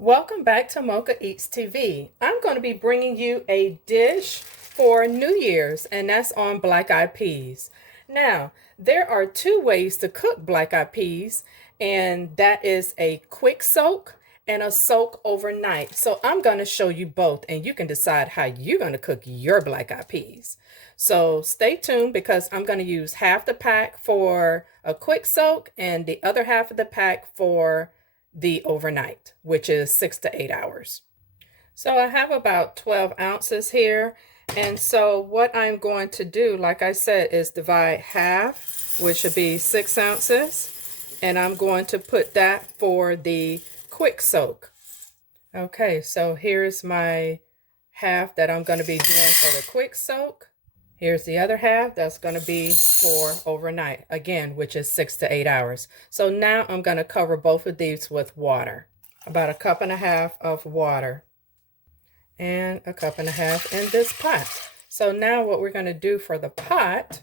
Welcome back to Mocha Eats TV. I'm going to be bringing you a dish for New Year's, and that's on black-eyed peas. Now, there are two ways to cook black-eyed peas, and that is a quick soak and a soak overnight. So I'm going to show you both, and you can decide how you're going to cook your black-eyed peas. So stay tuned because I'm going to use half the pack for a quick soak and the other half of the pack for the overnight, which is 6 to 8 hours. So I have about 12 ounces here. And so what I'm going to do, like I said, is divide half, which would be 6 ounces. And I'm going to put that for the quick soak. Okay, so here's my half that I'm going to be doing for the quick soak. Here's the other half that's going to be for overnight, again, which is 6 to 8 hours. So now I'm going to cover both of these with water. About 1.5 cups of water and 1.5 cups in this pot. So now what we're going to do for the pot,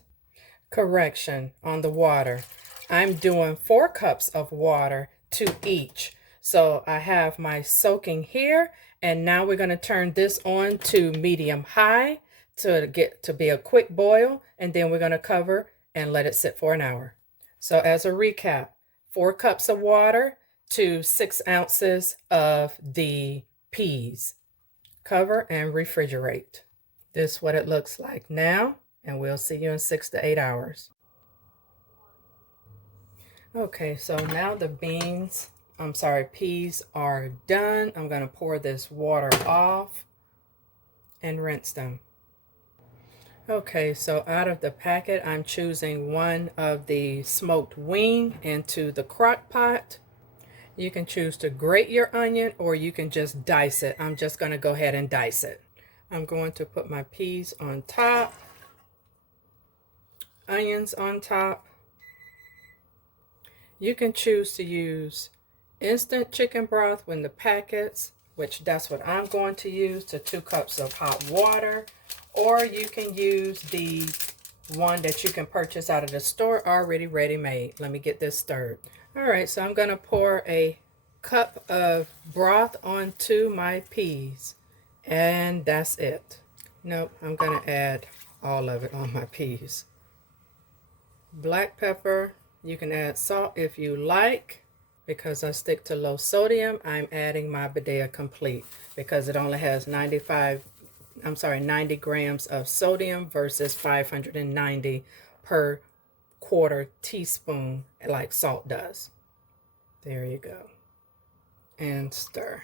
correction on the water. I'm doing 4 cups of water to each. So I have my soaking here, and now we're going to turn this on to medium high to get to be a quick boil, and then we're going to cover and let it sit for an hour. So as a recap, 4 cups of water to 6 ounces of the peas. Cover and refrigerate. This is what it looks like now, and we'll see you in 6 to 8 hours. Okay, so now the peas are done. I'm going to pour this water off and rinse them. Okay, so out of the packet, I'm choosing one of the smoked wing into the crock pot. You can choose to grate your onion or you can just dice it. I'm just going to go ahead and dice it. I'm going to put my peas on top, onions on top. You can choose to use instant chicken broth when the packets, which that's what I'm going to use, to 2 cups of hot water. Or you can use the one that you can purchase out of the store already ready-made. Let me get this stirred. All right, so I'm going to pour a cup of broth onto my peas. And that's it. Nope, I'm going to add all of it on my peas. Black pepper. You can add salt if you like. Because I stick to low sodium, I'm adding my Badea Complete because it only has 90 grams of sodium versus 590 per quarter teaspoon like salt does. There you go. And stir.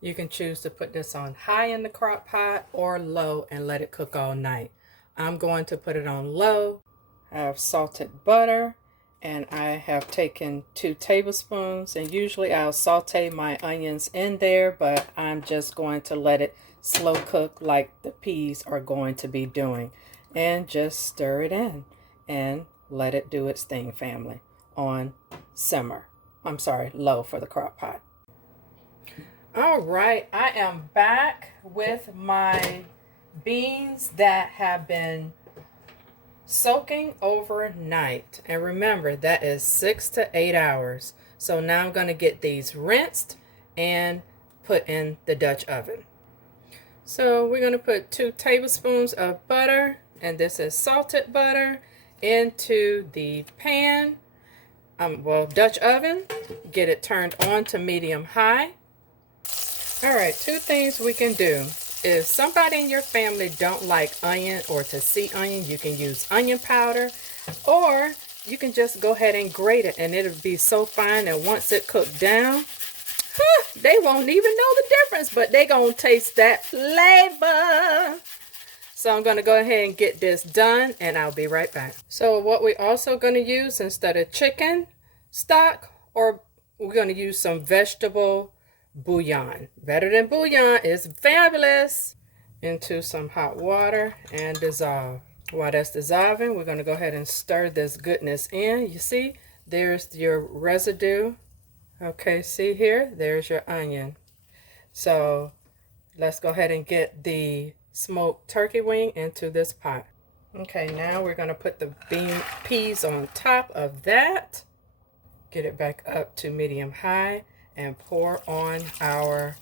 You can choose to put this on high in the crock pot or low and let it cook all night. I'm going to put it on low. I have salted butter. And I have taken 2 tablespoons, and usually I'll saute my onions in there, but I'm just going to let it slow cook like the peas are going to be doing. And just stir it in and let it do its thing, family, on simmer. I'm sorry, low for the crock pot. All right, I am back with my beans that have been soaking overnight, and remember that is 6 to 8 hours. So now I'm going to get these rinsed and put in the Dutch oven. So we're going to put 2 tablespoons of butter, and this is salted butter, into the pan, Dutch oven. Get it turned on to medium high. All right, 2 things we can do. If somebody in your family don't like onion or to see onion, you can use onion powder, or you can just go ahead and grate it, and it'll be so fine that once it cooked down, they won't even know the difference, but they gonna taste that flavor. So I'm gonna go ahead and get this done, and I'll be right back. So what we're also gonna use instead of chicken stock, or we're gonna use some vegetable bouillon. Better than bouillon, is fabulous. Into some hot water and dissolve. While that's dissolving, we're going to go ahead and stir this goodness in. You see, there's your residue. Okay, see here, there's your onion. So let's go ahead and get the smoked turkey wing into this pot. Okay, now we're going to put the peas on top of that. Get it back up to medium high. and pour on our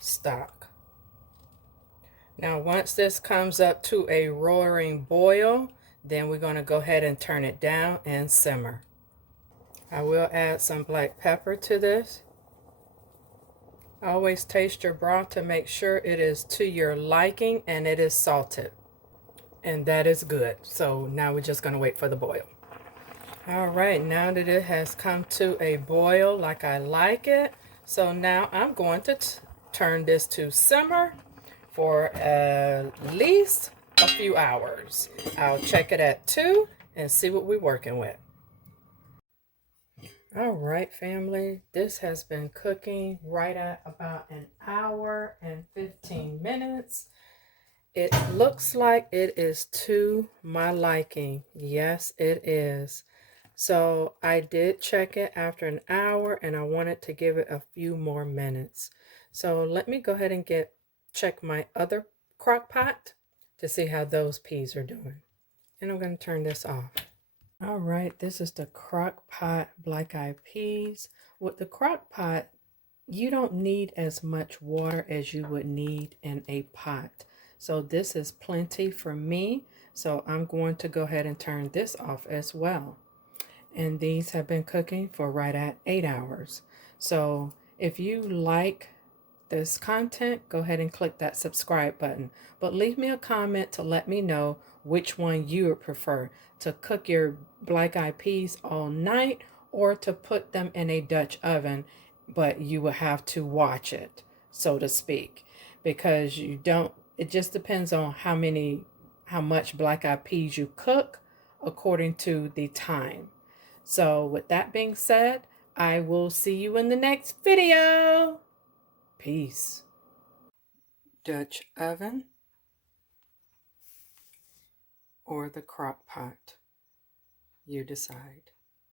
stock. Now once this comes up to a roaring boil, then we're going to go ahead and turn it down and simmer. I will add some black pepper to this. Always taste your broth to make sure it is to your liking and it is salted. And that is good. So now we're just going to wait for the boil. All right, now that it has come to a boil like I like it, so now I'm going to turn this to simmer for at least a few hours. I'll check it at 2 and see what we're working with. All right, family, this has been cooking right at about an hour and 15 minutes. It looks like it is to my liking. Yes, it is. So I did check it after an hour and I wanted to give it a few more minutes. So let me go ahead and check my other crock pot to see how those peas are doing. And I'm going to turn this off. All right, this is the crock pot black eyed peas. With the crock pot, you don't need as much water as you would need in a pot. So this is plenty for me. So I'm going to go ahead and turn this off as well. And these have been cooking for right at 8 hours. So if you like this content, go ahead and click that subscribe button. But leave me a comment to let me know which one you would prefer, to cook your black eyed peas all night or to put them in a Dutch oven, but you will have to watch it, so to speak, because it just depends on how much black eyed peas you cook according to the time. So with that being said, I will see you in the next video. Peace. Dutch oven or the crock pot, you decide.